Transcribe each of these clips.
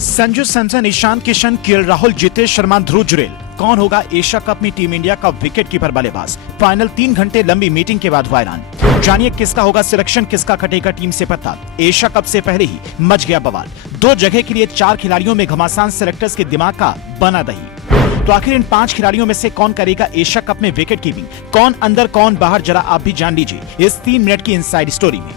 Sanju Samson, Ishan Kishan, KL Rahul, Jitesh Sharma, ध्रुव जुरेल, कौन होगा Asia cup में टीम इंडिया का विकेट कीपर बल्लेबाज? फाइनल 3 घंटे लंबी मीटिंग के बाद हुआ ऐलान। जानिए किसका होगा सिलेक्शन, किसका कटेगा टीम से पत्ता। एशिया कप से पहले ही मच गया बवाल। 2 जगह के लिए 4 खिलाड़ियों में घमासान, सिलेक्टर्स के दिमाग का बना दही। तो आखिर इन 5 खिलाड़ियों में से कौन करेगा एशिया कप में विकेट कीपिंग? कौन अंदर कौन बाहर, जरा आप भी जान लीजिए इस 3 मिनट की इनसाइड स्टोरी में।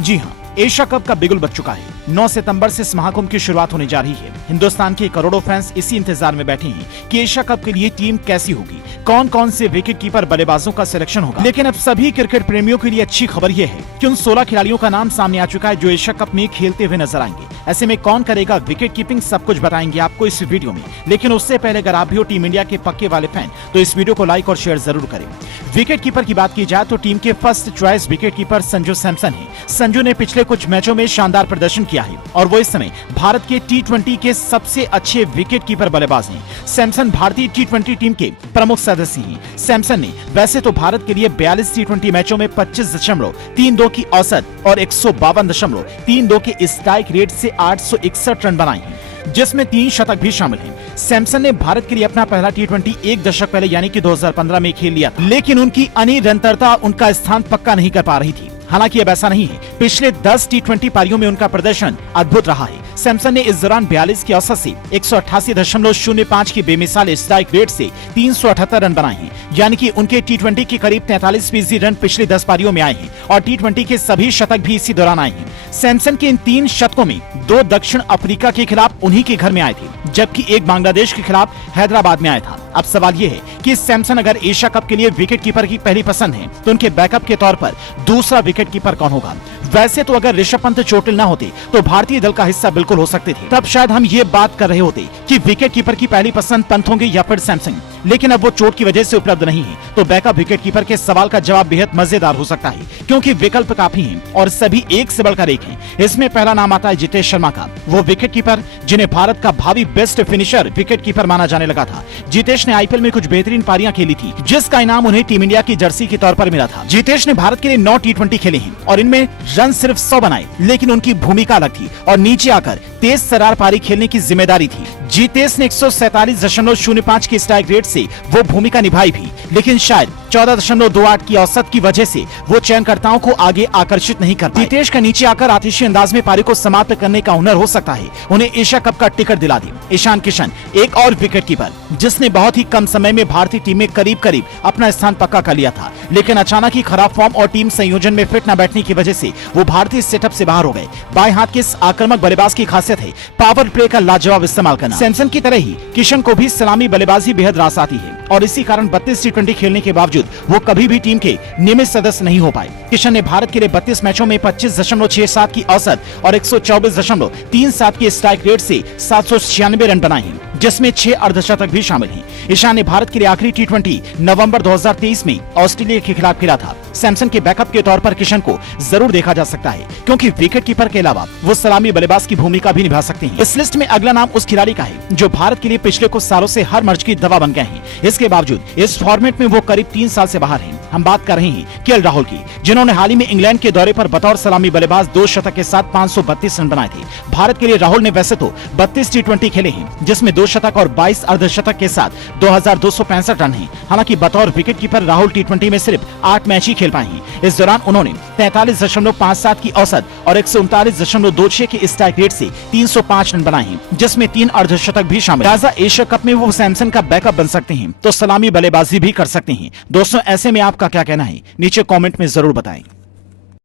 जी हाँ, एशिया कप का बिगुल बज चुका है। 9 सितंबर से इस महाकुंभ की शुरुआत होने जा रही है। हिंदुस्तान के करोड़ों फैंस इसी इंतजार में बैठे हैं कि एशिया कप के लिए टीम कैसी होगी, कौन कौन से विकेट कीपर बल्लेबाजों का सिलेक्शन होगा। लेकिन अब सभी क्रिकेट प्रेमियों के लिए अच्छी खबर यह है कि उन 16 खिलाड़ियों का नाम सामने आ चुका है जो एशिया कप में खेलते हुए नजर आएंगे। ऐसे में कौन करेगा विकेट कीपिंग, सब कुछ बताएंगे आपको इस वीडियो में। लेकिन उससे पहले अगर आप भी हो टीम इंडिया के पक्के वाले फैन तो इस वीडियो को लाइक और शेयर जरूर करें। विकेट कीपर की बात की जाए तो टीम के first choice wicket keeper Sanju Samson है। संजू ने पिछले कुछ मैचों में शानदार प्रदर्शन किया है और वो इस समय भारत के T20 के सबसे अच्छे विकेट कीपर बल्लेबाज हैं। सैमसन भारतीय T20 टीम के प्रमुख सदस्य हैं। सैमसन ने वैसे तो भारत के लिए 42 T20 मैचों में 25.32 की औसत और 152.32 के स्ट्राइक रेट से 861 रन बनाए हैं, जिसमें 3 शतक भी शामिल हैं। सैमसन ने भारत के लिए अपना पहला T20 1 दशक पहले यानी कि 2015 में खेल लिया था, लेकिन उनकी अनिरंतरता उनका स्थान पक्का नहीं कर पा रही थी। हालांकि अब ऐसा नहीं है। पिछले 10 T20 पारियों में उनका प्रदर्शन अद्भुत रहा है। सैमसन ने इस दौरान 42 की औसत से 188.05 की बेमिसाल स्ट्राइक रेट से 378 रन बनाए हैं, यानी कि उनके T20 के करीब 43% रन पिछली 10 पारियों में आए हैं और T20 के सभी शतक भी इसी दौरान आए हैं। सैमसन के इन 3 शतकों में 2 दक्षिण अफ्रीका के खिलाफ उन्हीं के घर में आए थे, जबकि एक बांग्लादेश के खिलाफ हैदराबाद में आया था। अब सवाल ये है कि सैमसन अगर एशिया कप के लिए विकेट कीपर की पहली पसंद है तो उनके बैकअप के तौर पर दूसरा विकेट कीपर कौन होगा? वैसे तो अगर ऋषभ पंत चोटिल न होते तो भारतीय दल का हिस्सा बिल्कुल हो सकते थे। तब शायद हम ये बात कर रहे होते कि विकेट कीपर की पहली पसंद पंत होंगे या फिर सैमसन। लेकिन अब वो चोट की वजह से उपलब्ध नहीं है, तो बैकअप विकेट कीपर के सवाल का जवाब बेहद मजेदार हो सकता है, क्योंकि विकल्प काफी हैं और सभी एक से बढ़कर एक हैं। इसमें पहला नाम आता है जितेश शर्मा का, वो विकेट कीपर जिन्हें भारत का भावी बेस्ट फिनिशर विकेट कीपर माना जाने लगा था। जितेश ने आईपीएल में कुछ बेहतरीन पारियां खेली थी, जिसका इनाम उन्हें टीम इंडिया की जर्सी के तौर पर मिला था। जितेश ने भारत के लिए 9 T20 खेले हैं और इनमें रन सिर्फ 100 बनाए, लेकिन उनकी भूमिका अलग थी और नीचे आकर तेज तर्रार पारी खेलने की जिम्मेदारी थी। जितेश ने 147.05 की स्ट्राइक रेट से वो भूमिका निभाई भी, लेकिन शायद 14.28 की औसत की वजह से वो चयनकर्ताओं को आगे आकर्षित नहीं कर पाए। जितेश का नीचे आकर आतिशी अंदाज में पारी को समाप्त करने का हुनर हो सकता है उन्हें एशिया कप का टिकट दिला दे। ईशान किशन एक और विकेट कीपर जिसने बहुत ही कम समय में भारतीय टीम में करीब अपना स्थान पक्का कर लिया था, लेकिन अचानक ही खराब फॉर्म और टीम संयोजन में फिट न बैठने की वजह से वो भारतीय सेटअप से बाहर हो गए। बाएं हाथ के इस आक्रामक बल्लेबाज की खासियत है पावर प्ले का लाजवाब इस्तेमाल करना। सैमसन की तरह ही किशन को भी सलामी बल्लेबाजी बेहद रास आती है और इसी कारण 32 T20 खेलने के बावजूद वो कभी भी टीम के नियमित सदस्य नहीं हो पाए। किशन ने भारत के लिए 32 मैचों में 25.67 की औसत और 124.37 की स्ट्राइक रेट से 796 रन बनाए हैं, जिसमें 6 अर्धशतक भी शामिल हैं। ईशान ने भारत के लिए आखिरी T20 नवंबर 2023 में ऑस्ट्रेलिया के खिलाफ खेला था। सैमसन के बैकअप के तौर पर किशन को जरूर देखा जा सकता है, क्योंकि विकेट कीपर के अलावा वो सलामी बल्लेबाज की भूमिका भी निभा सकते हैं। इस लिस्ट में अगला नाम उस खिलाड़ी का है जो भारत के लिए पिछले कुछ सालों से हर मर्ज की दवा बन गए हैं। इसके बावजूद इस फॉर्मेट में वो करीब 3 साल से बाहर हैं। हम बात कर रहे हैं केएल राहुल की, जिन्होंने हाल ही में इंग्लैंड के दौरे पर बतौर सलामी बल्लेबाज 2 शतक के साथ 532 रन बनाए थे। भारत के लिए राहुल ने वैसे तो 32 T20 खेले हैं, जिसमें 2 शतक और 22 अर्धशतक के साथ 2265 रन हैं। हालांकि बतौर विकेट कीपर राहुल T20 में सिर्फ 8 मैच ही खेल पाए हैं। इस दौरान उन्होंने 43.57 की औसत और 139.26 की स्ट्राइक रेट से 305 रन बनाए हैं, जिसमें 3 अर्धशतक भी शामिल। लिहाजा एशिया कप में वो सैमसन का बैकअप बन सकते हैं, तो सलामी बल्लेबाजी भी कर सकते हैं। दोस्तों, ऐसे में आपका क्या कहना है? नीचे कमेंट में जरूर बताएं।